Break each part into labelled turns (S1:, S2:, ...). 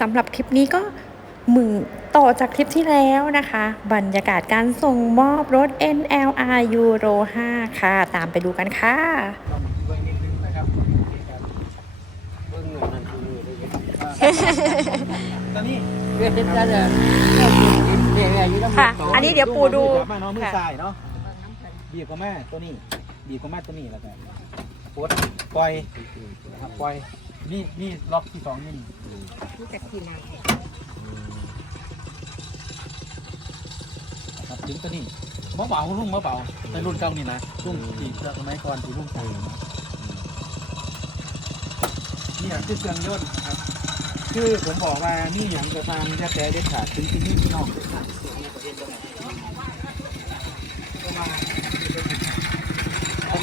S1: สำหรับคลิปนี้ก็มือต่อจากคลิปที่แล้วนะคะ บรรยากาศการส่งมอบรถ NLR Euro 5 ค่ะ ตามไปดูกันค่ะ
S2: ต้องเบิ่งนิดนึงนะครับ
S3: เบิ่งหน่อยนั่นคือเลย
S2: ตอนนี้
S3: เรียกเป็นกันเลยเรียกเป็นเรียกอะไรอยู่น้ำ
S1: ค่ะ
S3: ต่อ
S1: อันนี้เดี๋ยวปูดู
S2: มือขวามาเนาะมือ
S1: ค่ะ
S2: ซ้ายเนาะบีบเข้ามาตัวนี้บีบเข้ามาตัวนี้แล้วก็ปลดปล่อยนะครับปล่อย นี่นี่ล็อกที่สองนี่นะครับถึงตัวนี้เบาเบาๆลุงเบาเบาๆในรุ่นเก่านี่นะรุ่นที่สมัยก่อนที่ลุงใส่นี่คือเครื่องยนต์นะครับคือผมบอกว่านี่อย่างกระทางแท้แต่เด็ดขาดถึงที่นี่พี่น้องเด็ดขาดเสียงในประเทศตรงไหนก็มาถ้าแ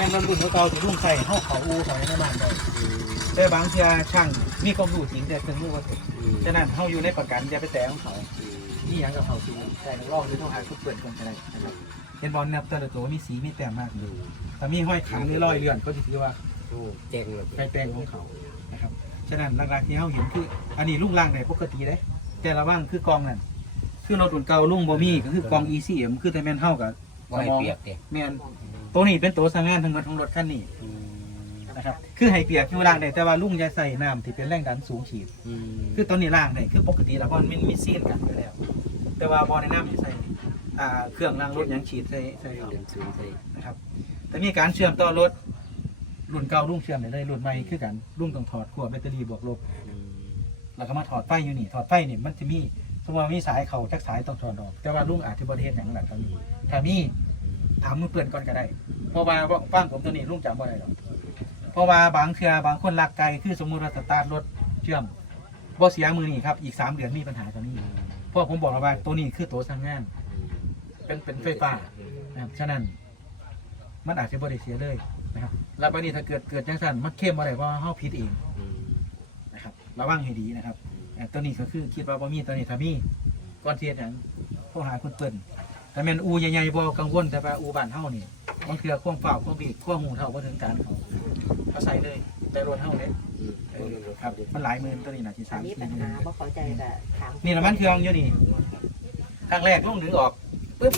S2: ม่นรถรุ่นเก่าๆที่ลุงใส่เข้าเขาอูเขาในบ้านได้แต่บางเทีช่างมีความรู้จริงแต่เครื่งมือว่าถึงฉะนั้นเขาอยู่ในประกันอย่าไปแตะของเขานี่ย่างกับเขาสีใส่ในรอบหรือต้องหาทุกเปิดคนก็ได้นะครับเห็นบอลนับแต่ละตัวมีสีมีแต้มมากดูแต่มีห้อยขาหรือร้อยเลื่อนก็จะถือว่า
S3: โอ้เจ๋งเลย
S2: ไก่แปลงของเขานะครับฉะนั้นหลักๆที่เขาเห็นคืออันนี้ลุงล่างในปกติเลยแต่ละว่างคือกองนั่นคือรถรุ่นเก่าลุงบ่มีก็คือกอง ECM คือแต่แมนเท่ากับ
S3: บ่ให้เปียก
S2: แมน ตัวนี้เป็นตัวสร้างงานทั้งหมดของรถคันนี้นะครับ คือให้เปียกอยู่ล่างได้แต่ว่าลุงจะใส่น้ำที่เป็นแรงดันสูงฉีด คือตอนนี้ล่างได้คือปกติแล้วเพราะมันมีซีนกันอยู่แล้ว แต่ว่าบ่ในน้ำที่ใส่อ่าเครื่องล้างรถยังฉีดใส่ใส่เอา
S3: เดินสูงใส่
S2: นะครับ แต่มีการเชื่อมต่อรถรุ่นเก่ารุ่งเชื่อมได้เลยรุ่นใหม่คือกันรุ่งต้องถอดขั้วแบตเตอรี่บวกลบแล้วก็มาถอดไฟอยู่นี่ถอดไฟนี่มันจะมีสมมติว่ามีสายเขาจักสายต้องถอดออก แต่ว่ารุ่งอาจจะบริเทศอย่างหลักเท่านี้ถ้ามี ถามมือเปื่อนก่อนก็ได้ เพราะว่าฟังผมตัวนี้รุ่งจำบ่ได้หรอกเพราะว่าบางเทือบางคนลักไกลคือสมมุติว่าสตาร์ทรถเชื่อมบ่เสียมือนี่ครับอีกสามเดือนมีปัญหาตัวนี้เพราะผมบอกแล้วว่าตัวนี้คือตัวสั่งงาน เป็นเป็นไฟฟ้านะครับฉะนั้น มันอาจจะบริเสียเลยนะครับ แล้วบัดนี้ถ้าเกิดเกิดจังสันมันเข้มอะไรเพราะว่าเฮาผิดเองนะครับระวังให้ดีนะครับตัวนี้ก็คือคิดว่าบ่มีตัวนี้ถ้ามีก่อนเทียดหยังโทรหาคุณเปิ้น แต่แม่นอูใหญ่ๆบ่กังวลแต่ว่าอูบ้านเฮานี่บางเทื่อความเฝ้าความบีบความหูเท่าบ่ถึงการเขาเขาใส่เลย แต่รถเฮาเนี่ยเออครับมันหลายหมื่นตัวนี้น่ะสิ
S4: อัน
S2: 3
S4: นี้
S2: 4
S4: ปัญ
S2: หมื่
S4: หานบ่เข้าใจก็ถาม
S2: นี่น้ำมันเครื่องอยู่นี่ครั้งแรกลงดึงออกปึ๊บ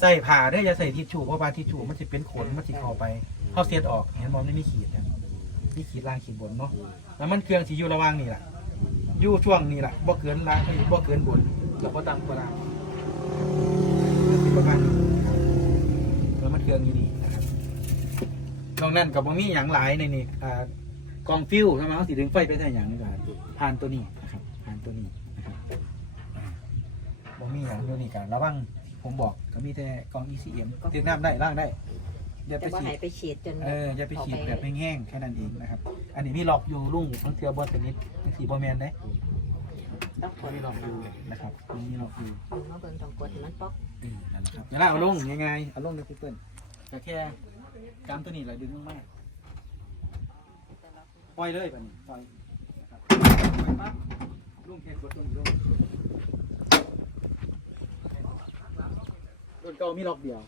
S2: ใส่ผ่าได้ออย่าใส่ทิชชู่เพราะว่าทิชชู่มันจะเป็นขนมันจะเข้าไปเข้าเสียดออกเห็นมองไม่มีขีดนะมีขีดล่างขีดบนเนาะน้ำมันเครื่องที่อยู่ระหว่างนี่แหละอยู่ช่วงนี้แหละบ่เกินล่างเอ้ยบ่เกินบนแล้วบ่ต่ำกว่าล่าง ประมาณนี้แล้วมันเครื่องอยู่นี่นะครับนอกนั้นกับบ่มีหยังหลายในนี่อ่ากองฟิวใช่ไหมเขาสิดึงไฟไปใส่หยังนี่ก็ผ่านตัวนี้นะครับผ่านตัวนี้นะครับบ่มีอย่างเดียวนี่กันระวังผมบอกก็มีแต่กอง ECM ติดน้ำได้ล่างได้อย่าไป
S4: แต่ว่า
S2: ฉี
S4: หาย
S2: ด
S4: ไปฉีดจน
S2: เอออย่าไปฉีดแบบแห้งๆแค่นั้นเองนะครับ อันนี้มีหลอกอยู่ลุ่งบางเทือบอสนิดบางทีบอแมนได้
S4: ต้องกด
S2: มีหลอกอยู่นะครับมีหลอกอยู่
S4: ป๊อก
S2: อืมนั่นแหละครับอย่าล่าเอาลงยังไงเอาลงในพิเปิลแต่แค่กามตัวนี้แหละดึงมากๆปล่อยเลยแบบนี้ปล่อยนะครับปล่อยปั๊บลุงแค่กดตรงนี้ลงรุ่นเก่ามีหลอกเดียว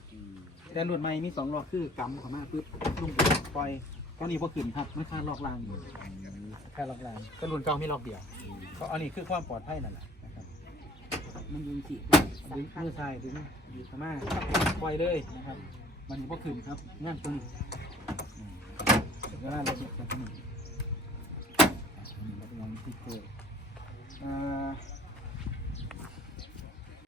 S2: แต่รุ่นใหม่มีสองล็อกคือกำเข้ามาปุ๊บลุ่มปล่อยตอนนี้พอขึ้นครับมันค่าล็อกลางอยู่ค่าล็อกลางก็รุ่นเก่ามีล็อกเดียวก็อันนี้คือความปลอดภัยนั่นแหละนะครับ มันดึงขีดดึงมือซ้ายดึงดีเข้ามาปล่อยเลยนะครับ มันนี้พอขึ้นครับงานตรงนี้อืมเวลาเราเช็คกันตรงนี้อะอันนี้เราไปลองที่เกิดอ่า